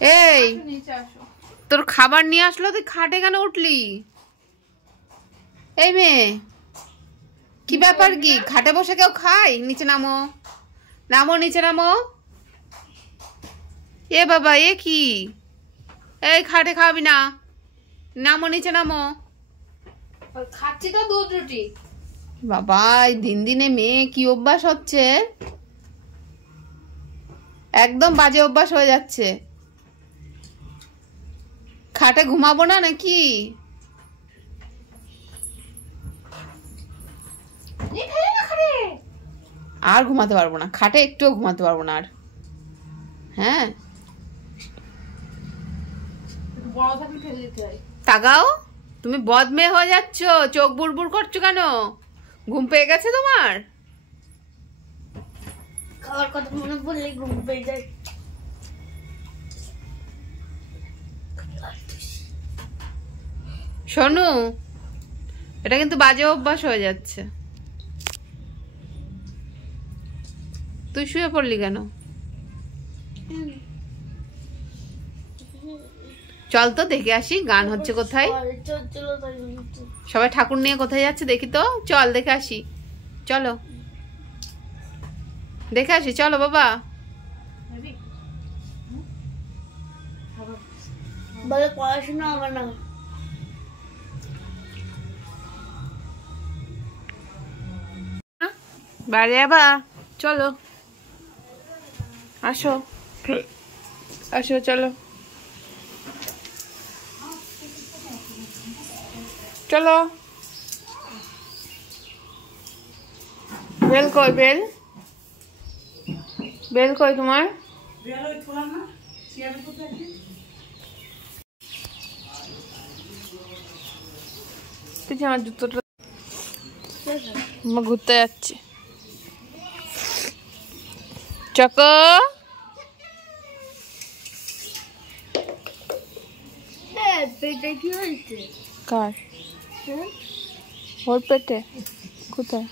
এই তোর খাবার নিয়ে আসলো, তুই খাটে কেন উঠলি? এই মেয়ে, কি ব্যাপার? কি খাটে বসে কেউ খায়? নিচে নামো, নামো, নিচে নামো। এ বাবা, এ কি? এই খাটে খাবি না, নামো, নিচে নামো। খাচ্ছি তো দুধ রুটি। বাবা, দিন দিনে মেয়ে কি অভ্যাস হচ্ছে, একদম বাজে অভ্যাস হয়ে যাচ্ছে। খাটে ঘুমাবো না নাকি? আর ঘুমাতে পারবো না খাটে, একটুও ঘুমাতে পারবো না আর। হ্যাঁ, তাকাও, তুমি বদ মেয়ে হয়ে যাচ্ছ, চোখ বুড়বুড় করছো কেন? ঘুম পেয়ে গেছে তোমার? খাওয়ার কথা মনে পড়লে ঘুম পেয়ে যায়। শোনো, এটা কিন্তু বাজে অভ্যাস হয়ে যাচ্ছে। তুই শুয়ে পড়লি কেন? চল তো দেখে আসি গান হচ্ছে কোথায়। সবাই ঠাকুর নিয়ে কোথায় যাচ্ছে দেখি তো, চল দেখে আসি। চলো দেখে আসি, চলো বাবা। বলে পড়াশোনা হবে না। বাড়ি যাবা? চলো, আসো আসো, চলো চলো। বেল কই? বেল, বেল কই তোমার? আমার জুতোটা ঘুরতে যাচ্ছে। চকো, পেটে কি হয়েছে? কার? ওর পেটে? কোথায়?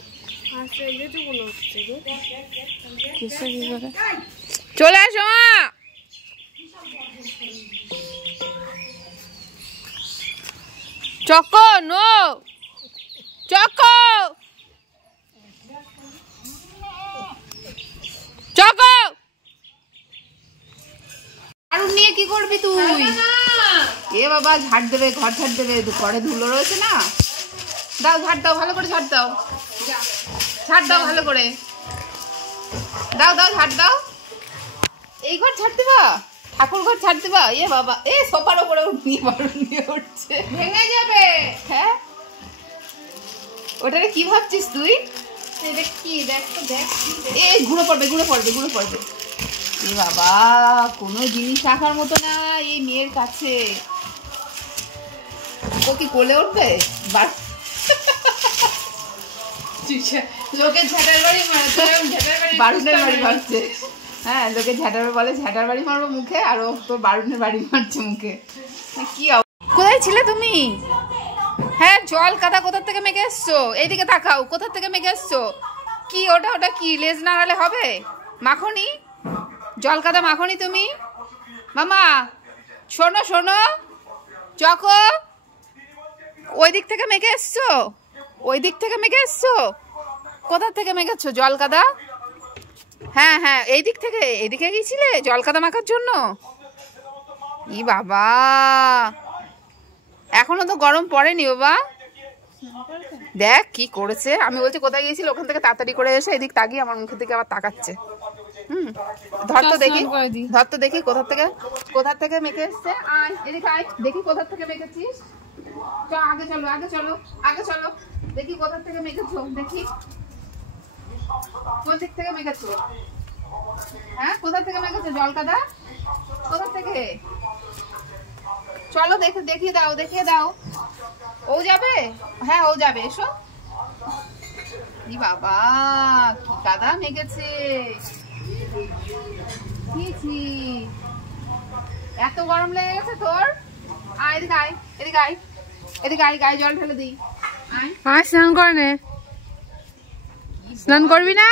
চলে আসো মা। Choco, no choco, choco. আরুন নিয়ে কি করবি তুই? এ বাবা, ঝাড় দেবে, ঘর ঝাড় দেবে, ঘরে ধুলো রয়েছে না। দাও, ঝাড় দাও, ভালো করে ঝাড় দাও, ঝাড় দাও ভালো করে, দাও দাও, ঝাড় দাও। এই ঘর ঝাড় দিবা, ঠাকুর ঘর ঝাড় দিবা? এ বাবা, এ সোফার উপরে নিয়ে উঠছে, ভেঙে যাবে। হ্যাঁ, ওটারে কি ভাবছিস তুই? কি দেখ তো, দেখ এ ঘুরে পড়বে, ঘুরে পড়বে, ঘুরে পড়বে। এ বাবা, কোনো জিনিস রাখার মতো না এই মেয়ের কাছে। ও কি কোলে উঠবে? লোকে ঝাঁটার বাড়ি মারছে, বারুদের বাড়ি মারছে। হ্যাঁ, লোকে ঝাঁটার বলে, ঝাঁটার বাড়ি মারবো মুখে, আর ও তো বারুদের বাড়ি মারছে মুখে। কি কোথায় ছিলে তুমি? হ্যাঁ, জল কাদা কোথা থেকে মেখে এসছো? এইদিকে তাকাও, কোথা থেকে মেখে এসছো? কি ওটা? ওটা কি লেজ নাড়ালে হবে? মাখনি, জল কাদা মাখনি তুমি? মামা শোনো, শোনো, চকো, ওই দিক থেকে মেখে এসছো? ওই দিক থেকে মেখে এসছো? কোথা থেকে মেখেছো জল কাদা? হ্যাঁ হ্যাঁ, এই দিক থেকে। এদিকে গিয়েছিলে জল কাদা মাখার জন্য? ই বাবা, এখনো তো গরম পড়েনি বাবা। দেখ কি করেছে। আমি বলছি কোথায় গিয়েছিল, ওখান থেকে তাড়াতাড়ি করে এসে এদিক তাকিয়ে আমার মুখের দিকে আবার তাকাচ্ছে। ধর তো দেখি, ধর তো দেখি কোথা থেকে মেখে এসছে। আয় এদিকে আয়, দেখি কোথা থেকে মেখেছিস। চল আগে চলো, আগে চলো, আগে চলো, দেখি কোথা থেকে মেখেছো, দেখি কোন দিক থেকে মেখেছো। হ্যাঁ, কোথা থেকে মেখেছো জল কাদা? কোথা থেকে? চলো দেখে, দেখিয়ে দাও, দেখিয়ে দাও। ও যাবে? হ্যাঁ, ও যাবে, এসো। ই বাবা, কি কাদা মেখেছে। এত গরম লেগে গেছে তোর? আয় এদিকে আয়, এদিকে আয়, এদিকে আয়, গায়ে জল ঢেলে দিই। আয় স্নান করে নে। স্নান করবি না?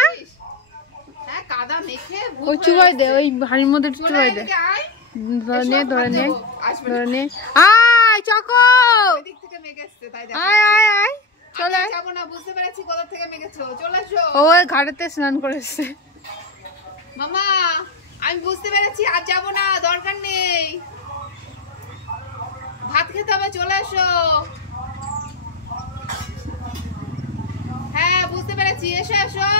হ্যাঁ, কাদা মেখে ওই চুবাই দে, ওই হাড়ির মধ্যে চুবাই দে। ধরে নে আসবে ধরে নে। আয় চকো, এদিক থেকে মেঘ আসছে তাই আয় আয় আয়, চলে আয়। যাবো না, বুঝতে পেরেছি কোথা থেকে মেঘেছো, চলে আসো। ও ঘাটেতে স্নান করেছে। মামা আমি বুঝতে পেরেছি, আর যাবো না, দরকার নেই, ভাত খেতে হবে, চলে আসো। হ্যাঁ বুঝতে পেরেছি, এসো এসো।